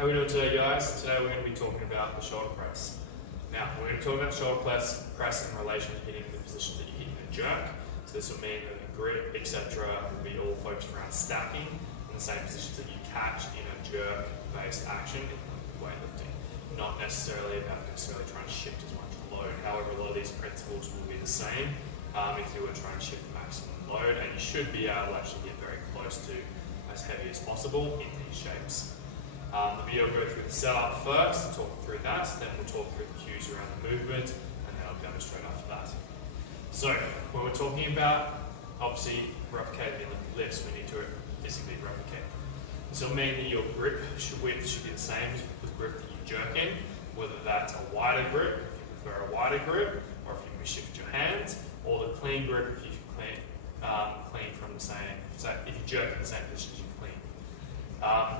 How are we doing today, guys? Today we're going to be talking about the shoulder press. Now, we're going to talk about shoulder press in relation to hitting the positions that you hit in a jerk. So this will mean that the grip, etc. will be all focused around stacking in the same positions that you catch in a jerk-based action in weightlifting. Not necessarily about trying to shift as much load. However, a lot of these principles will be the same if you were trying to shift the maximum load, and you should be able to actually get very close to as heavy as possible in these shapes. The video will go through the setup first, and talk through that, then we'll talk through the cues around the movement, and then I'll demonstrate after that. So, when we're talking about, obviously, replicating the lifts, we need to physically replicate. This will mean that your grip width should be the same as the grip that you jerk in, whether that's a wider grip, if you prefer a wider grip, or if you shift your hands, or the clean grip if you clean from the same, so if you jerk in the same position as you clean.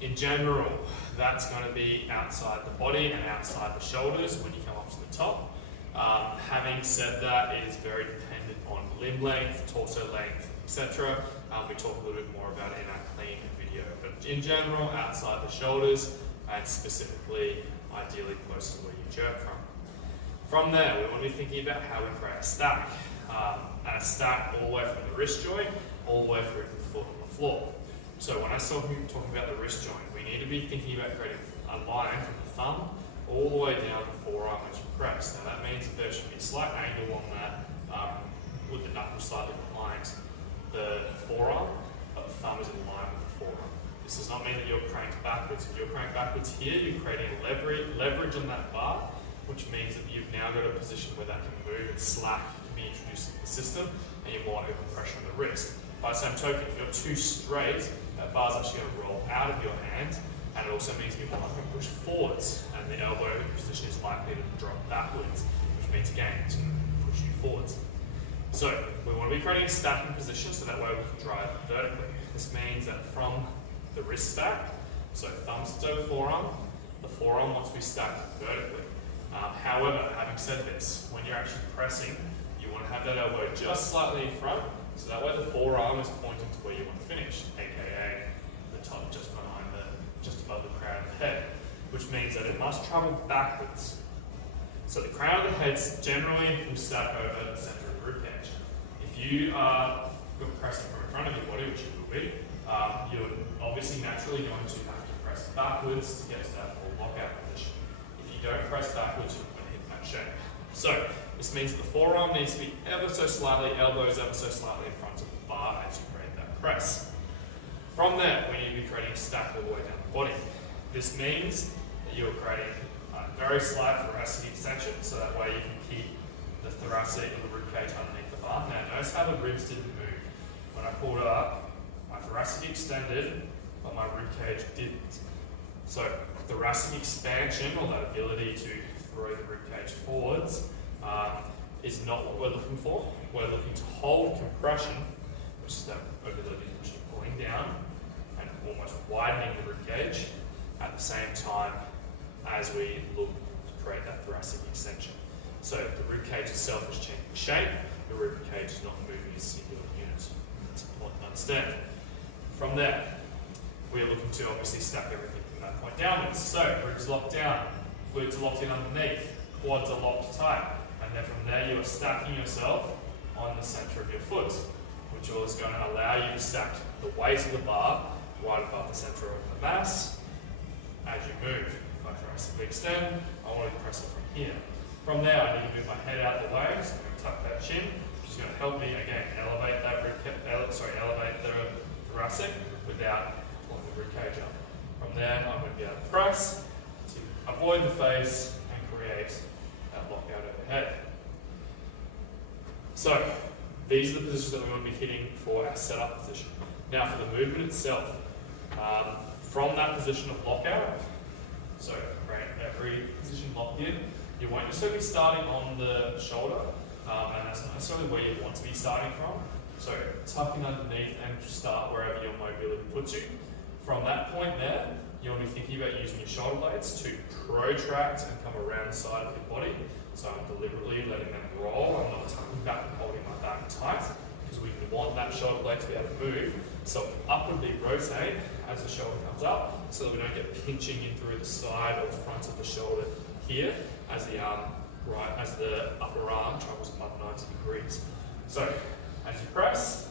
In general, that's going to be outside the body and outside the shoulders when you come up to the top. Having said that, it is very dependent on limb length, torso length, etc. We talk a little bit more about it in our clean video, but in general, outside the shoulders and specifically, ideally close to where you jerk from. From there, we want to be thinking about how we create a stack. And a stack all the way from the wrist joint, all the way through to the foot on the floor. So when I'm talking about the wrist joint, we need to be thinking about creating a line from the thumb all the way down the forearm as you press. Now that means that there should be a slight angle on that with the knuckle slightly behind the forearm, but the thumb is in line with the forearm. This does not mean that you're cranked backwards. If you're cranked backwards here, you're creating leverage on that bar, which means that you've now got a position where that can move and slack can be introduced into the system, and you're more open pressure on the wrist. By the same token, if you're too straight, that bar's actually going to roll out of your hand, and it also means you're more likely to push forwards, and the elbow position is likely to drop backwards, which means again, it's going to push you forwards. So, we want to be creating a stacking position so that way we can drive vertically. This means that from the wrist stack, so thumb sits over forearm, the forearm wants to be stacked vertically. However, having said this, when you're actually pressing, you want to have that elbow just slightly in front, so that way the forearm is pointing to where you want to finish, aka the top just above the crown of the head, which means that it must travel backwards. So the crown of the head generally will stack over the center of the ribcage. If you are pressing from in front of your body, which you will be, you're obviously naturally going to have to press backwards to get to that full lockout position. If you don't press backwards, you're going to hit that shape. So this means that the forearm needs to be ever so slightly, elbows ever so slightly in front of the bar as you create that press. From there, we need to be creating a stack all the way down the body. This means that you're creating a very slight thoracic extension, so that way you can keep the thoracic and the ribcage underneath the bar. Now notice how the ribs didn't move. When I pulled it up, my thoracic extended, but my ribcage didn't. So thoracic expansion, or that ability to throw the ribcage forwards, is not what we're looking for. We're looking to hold compression, which is that ability to push pulling down and almost widening the ribcage at the same time as we look to create that thoracic extension. So the ribcage itself is changing shape, the ribcage is not moving as a singular unit. It's important to understand. From there, we're looking to obviously stack everything from that point downwards. So ribs locked down, glutes are locked in underneath, quads are locked tight, and then from there you are stacking yourself on the center of your foot, which is going to allow you to stack the weight of the bar right above the center of the mass as you move. If I thoracically extend, I want to press it from here. From there, I need to move my head out of the way, so I'm going to tuck that chin, which is going to help me again elevate the thoracic without pulling the ribcage up. From there, I'm going to be able to press to avoid the face and create that lockout overhead. So, these are the positions that we want to be hitting for our setup position. Now for the movement itself, from that position of lockout, so create every position locked in, you won't necessarily be starting on the shoulder, and that's not necessarily where you want to be starting from. So tuck in underneath and start wherever your mobility puts you. From that point there, you want to be thinking about using your shoulder blades to protract and come around the side of your body. So I'm deliberately letting them roll. I'm not tucking back and holding my back tight, because we want that shoulder blade to be able to move So upwardly rotate as the shoulder comes up, so that we don't get pinching in through the side or the front of the shoulder here as the upper arm travels above 90 degrees. So as you press,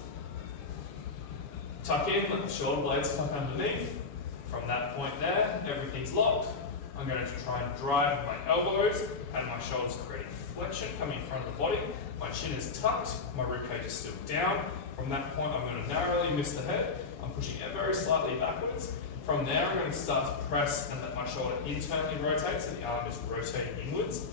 tuck in, let the shoulder blades tuck underneath. From that point there, everything's locked. I'm going to try and drive my elbows and my shoulders, creating flexion coming in front of the body. My chin is tucked, my ribcage is still down. From that point, I'm going to narrowly miss the head. I'm pushing it very slightly backwards. From there, I'm going to start to press and let my shoulder internally rotate, so the arm is rotating inwards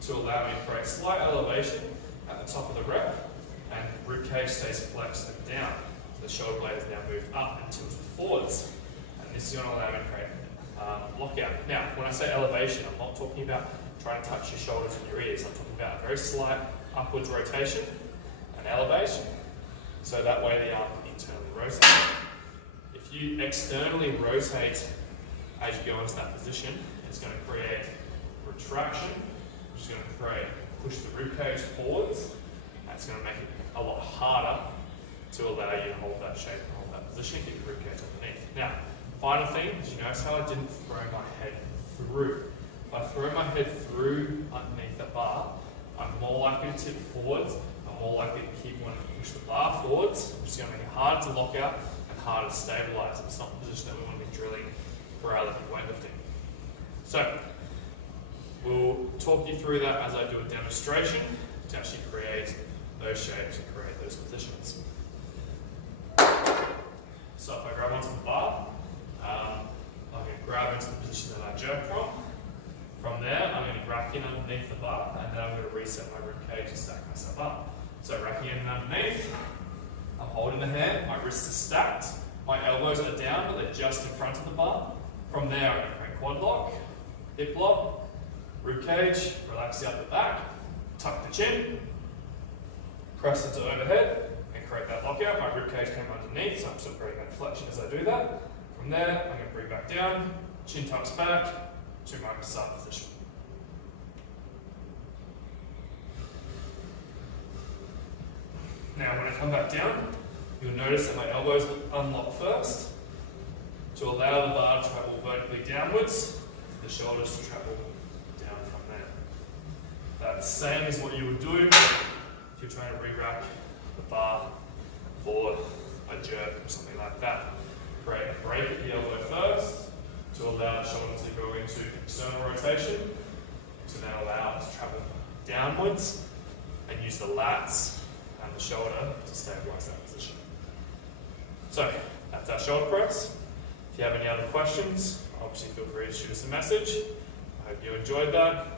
to allow me to create slight elevation at the top of the rep, and ribcage stays flexed and down. So the shoulder blade is now moved up and tilted forwards. And this is going to allow me to create lockout. Now, when I say elevation, I'm not talking about trying to touch your shoulders and your ears. I'm talking about a very slight upwards rotation and elevation. So that way the arm can internally rotate. If you externally rotate as you go into that position, it's going to create retraction, which is going to push the ribcage forwards. That's going to make it a lot harder to allow you to hold that shape and hold that position, get your ribcage underneath. Now, final thing is, you notice how I didn't throw my head through. If I throw my head through underneath the bar, I'm more likely to tip forwards. I'm more likely to keep wanting to push the bar forwards, which is going to make it hard to lock out and harder to stabilize. It's not the position that we want to be drilling for our lifting weightlifting. So, we'll talk you through that as I do a demonstration to actually create those shapes and create those positions. So if I grab onto the bar, I'm going to grab into the position that I jerk from. From there, I'm going to rack in underneath the bar, and then I'm going to reset my ribcage and stack myself up. So racking in underneath, I'm holding the hand, my wrists are stacked, my elbows are down, but they're just in front of the bar. From there, I'm going to create quad lock, hip lock, ribcage, relax the upper back, tuck the chin, press into overhead, and create that lockout. My ribcage came underneath, so I'm still creating that flexion as I do that. From there, I'm going to bring back down, chin tucks back to my start position. Now, when I come back down, you'll notice that my elbows unlock first to allow the bar to travel vertically downwards, the shoulders to travel down from there. That's the same as what you would do if you're trying to re-rack the bar for a jerk or something like that. Create a break at the elbow first to allow the shoulder to go into external rotation, to then allow it to travel downwards and use the lats and the shoulder to stabilize that position. So that's our shoulder press. If you have any other questions, obviously feel free to shoot us a message. I hope you enjoyed that.